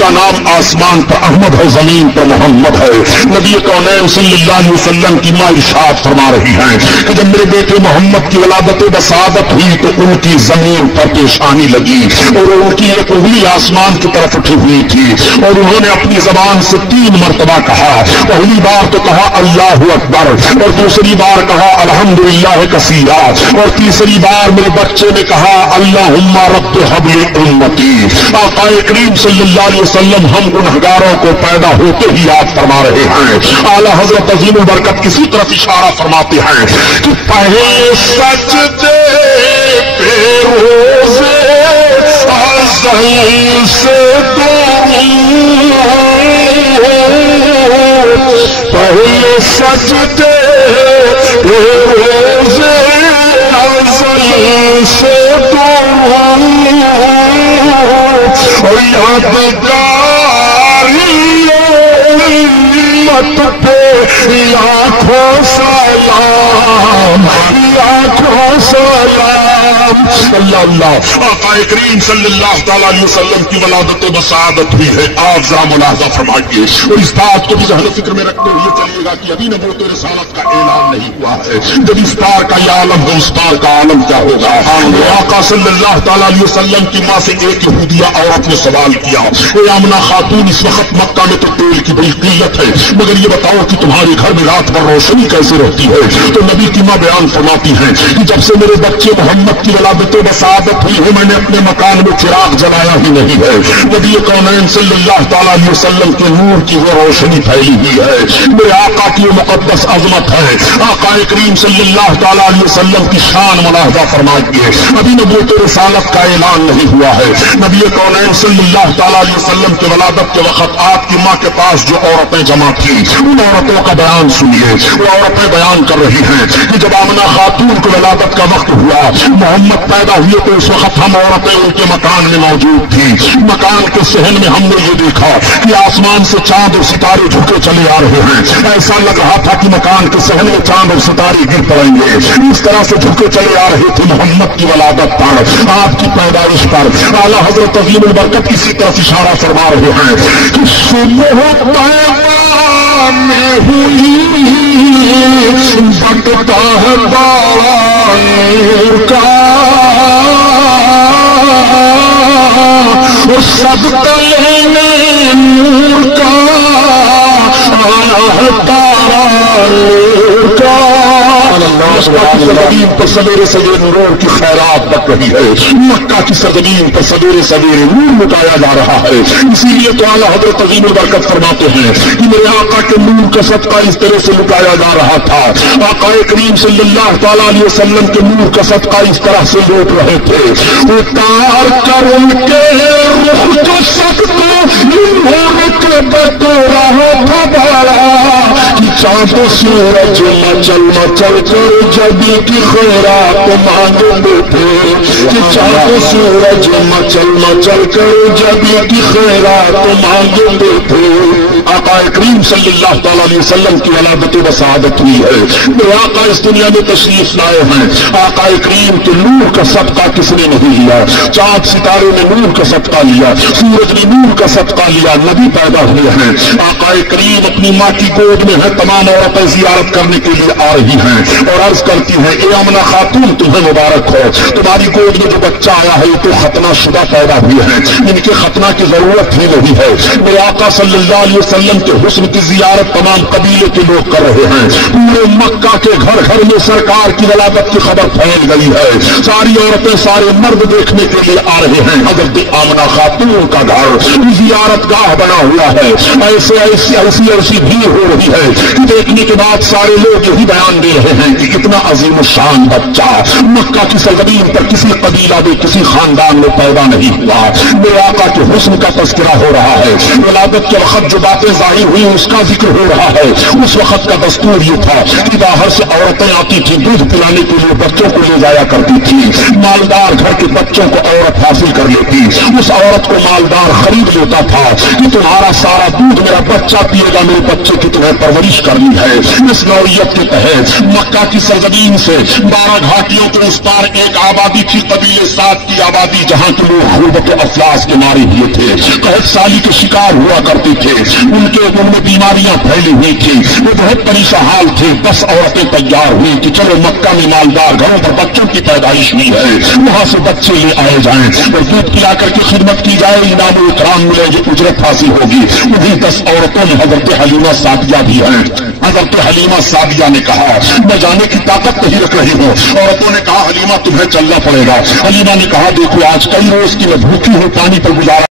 کا نام آسمان پر احمد ہے، زمین پر محمد ہے۔ نبی کونین صلی اللہ علیہ وسلم کی ماں ارشاد فرما رہی ہیں کہ جب میرے بیٹے محمد کی ولادت بسعادت ہوئی تو ان کی زمین پر پیشانی لگی اور ان کی ایک انگلی آسمان کی طرف اٹھی ہوئی تھی اور انہوں نے اپنی زبان سے 3 مرتبہ کہا۔ پہلی بار تو کہا اللہ اکبر، اور دوسری بار کہا الحمدللہ کثیرا، اور تیسری بار میرے بچے نے کہا اللہم رب حب لی امتی۔ آقا کریم صلی اللہ علیہ وسلم ہم گنہگاروں کو پیدا ہوتے ہی یاد فرما رہے ہیں۔ اعلیٰ حضرت عظیم البرکت کسی طرف اشارہ فرماتے ہیں کہ پہلے سجدے پہ روزے ازل سے پہلے سجدے پہ روزے ازل سے اور یادگاری امت پہ لاکھوں سلام، لاکھوں سلام۔ اللہ اللہ، آقا کریم صلی اللہ تعالیٰ علیہ وسلم کی ولادت و بسعادت ہوئی ہے۔ آپ ذرا ملاحظہ فرمائیے اور اس بات کو بھی ذہن و فکر میں رکھتے ہوئے چلیے گا کہ ابھی نبوت و رسالت کا اعلان نہیں ہوا ہے۔ جب اس پار کا یہ عالم ہے اس پار کا عالم کیا ہوگا؟ آقا صلی اللہ تعالیٰ علیہ وسلم کی ماں سے ایک یہودیہ عورت نے سوال کیا، اے آمنہ خاتون، اس وقت مکہ میں تو تیل کی بڑی قلت ہے، مگر یہ بتاؤ کہ تمہارے گھر میں رات بھر روشنی کیسے رہتی ہے؟ تو نبی کی ماں بیان فرماتی ہیں کہ جب سے میرے بچے محمد کی ولادت و بسعادت ہوئی ہے میں نے اپنے مکان میں چراغ جلایا ہی نہیں ہے۔ نبی کونین صلی اللہ تعالیٰ علیہ وسلم کے نور کی وہ روشنی پھیلی ہوئی ہے۔ میرے آقا کی مقدس عظمت ہے۔ آقا کریم صلی اللہ تعالیٰ علیہ وسلم کی شان ملاحظہ فرمائیے۔ ابھی نبوت و رسالت کا اعلان نہیں ہوا ہے۔ نبی کونین صلی اللہ تعالیٰ علیہ وسلم کے ولادت کے وقت آپ کی ماں کے پاس جو عورتیں جمع تھیں ان عورتوں کا بیان سنیے۔ وہ عورتیں بیان کر رہی ہیں کہ جب آمنہ خاتون کو ولادت کا وقت ہوا، محمد پیدا ہوئے تو اس وقت ہم عورتیں ان کے مکان میں موجود تھیں۔ مکان کے صحن میں ہم نے یہ دیکھا کہ آسمان سے چاند اور ستارے جھکے چلے آ رہے ہیں۔ ایسا لگ رہا تھا کہ مکان کے صحن میں چاند اور ستارے گر پڑیں گے۔ اس طرح سے جھکے چلے آ رہے تھے محمد کی ولادت پر، آپ کی پیدائش پر۔ اعلیٰ حضرت عظیم البرکت اسی طرف اشارہ فرما رہے ہیں کہ صبح طیبہ میں ہوئی بٹتا ہے بالا نور کا، سب تلے میں نور کا آیا ہے تارا نور کا۔ سرزمین پر سویرے سویرے نور کی خیرات بڑھ رہی ہے۔ مکہ کی سرزمین پر سویرے سویرے نور لٹایا جا رہا ہے۔ اسی لیے تو اعلیٰ حضرت عظیم البرکت فرماتے ہیں کہ میرے آقا کے نور کا صدقہ اس طرح سے لٹایا جا رہا تھا۔ آقا کریم صلی اللہ تعالیٰ علیہ وسلم کے نور کا صدقہ اس طرح سے لوٹ رہے تھے۔ اتار کر ان کے رخ کو سب کو نور کے بطورا تھا بڑا، چاند سورج مچل مچل کر جبی کی خیرات مانگتے تھے، چاند سورج مچل مچل کر جبی کی خیرات مانگتے تھے۔ آقا کریم صلی اللہ تعالیٰ علیہ وسلم کی ولادت و بسعادت ہوئی ہے۔ میرے آقا اس دنیا میں تشریف لائے ہیں۔ آقا کریم کے نور کا صدقہ کس نے نہیں لیا؟ چاند ستارے نے نور کا صدقہ لیا، سورج نے نور کا صدقہ لیا، نبی پیدا ہوئے ہیں۔ آقا کریم اپنی ماں کی گود میں ہے، تمام عورتیں زیارت کرنے کے لیے آ رہی ہیں اور عرض کرتی ہیں اے آمنہ خاتون تمہیں مبارک ہو، تمہاری گود میں جو بچہ آیا ہے تو ختنہ شدہ پیدا ہوئے ہیں، ان کے ختنہ کی ضرورت ہی نہیں ہے۔ میرے آقا صلی اللہ علیہ وسلم کے حسن کی زیارت تمام قبیلے کے لوگ کر رہے ہیں۔ پورے مکہ کے گھر گھر میں سرکار کی ولادت کی خبر پھیل گئی ہے۔ ساری عورتیں سارے مرد دیکھنے کے لیے آ رہے ہیں۔ حضرت آمنہ خاتون کا گھر زیارت گاہ بنا ہوا ہے۔ ایسی بھیڑ ہو رہی ہے کہ دیکھنے کے بعد سارے لوگ یہی بیان دے رہے ہیں کہ اتنا عظیم الشان بچہ مکہ کی سرزمین پر کسی قبیلہ میں کسی خاندان میں پیدا نہیں ہوا۔ میرے آقا کے حسن کا تذکرہ ہو رہا ہے۔ ولادت کے وقت جو باتیں ظاہر ہوئی اس کا ذکر ہو رہا ہے۔ اس وقت کا دستور یہ تھا کہ باہر سے عورتیں آتی تھی، دودھ پلانے کے لیے بچوں کو لے جایا کرتی تھی۔ مالدار گھر کے بچوں کو عورت حاصل کر لیتی، اس عورت کو مالدار خرید لیتا تھا کہ تمہارا سارا دودھ میرا بچہ پیے گا، میرے بچے کی تمہیں پرورش کر لی ہے۔ اس نوعیت کے تحت مکہ کی سرزمین سے 12 گھاٹیوں کے اس پار ایک آبادی تھی، قبیلے سات کی آبادی، جہاں کے لوگ غربت افلاس کے مارے ہوئے تھے، قحط سالی کے شکار ہوا کرتے تھے، ان میں بیماریاں پھیلی ہوئی تھی، وہ بہت پریشان حال تھے۔ 10 عورتیں تیار ہوئی کہ چلو مکہ میں مالدار گھروں پر بچوں کی پیدائش ہوئی ہے، وہاں سے بچے لے آئے جائیں اور دودھ پلا کر کے خدمت کی جائے، انعام و اکرام ملے، جو اجرت حاصل ہوگی۔ انہیں 10 عورتوں میں حضرت حلیمہ سعدیہ بھی ہیں۔ حضرت حلیمہ سعدیہ نے کہا میں جانے کی طاقت نہیں رکھ رہی ہوں۔ عورتوں نے کہا حلیمہ تمہیں چلنا پڑے گا۔ حلیمہ نے کہا دیکھو آج کئی روز کی میں بھوکی ہوں، پانی پر گزارا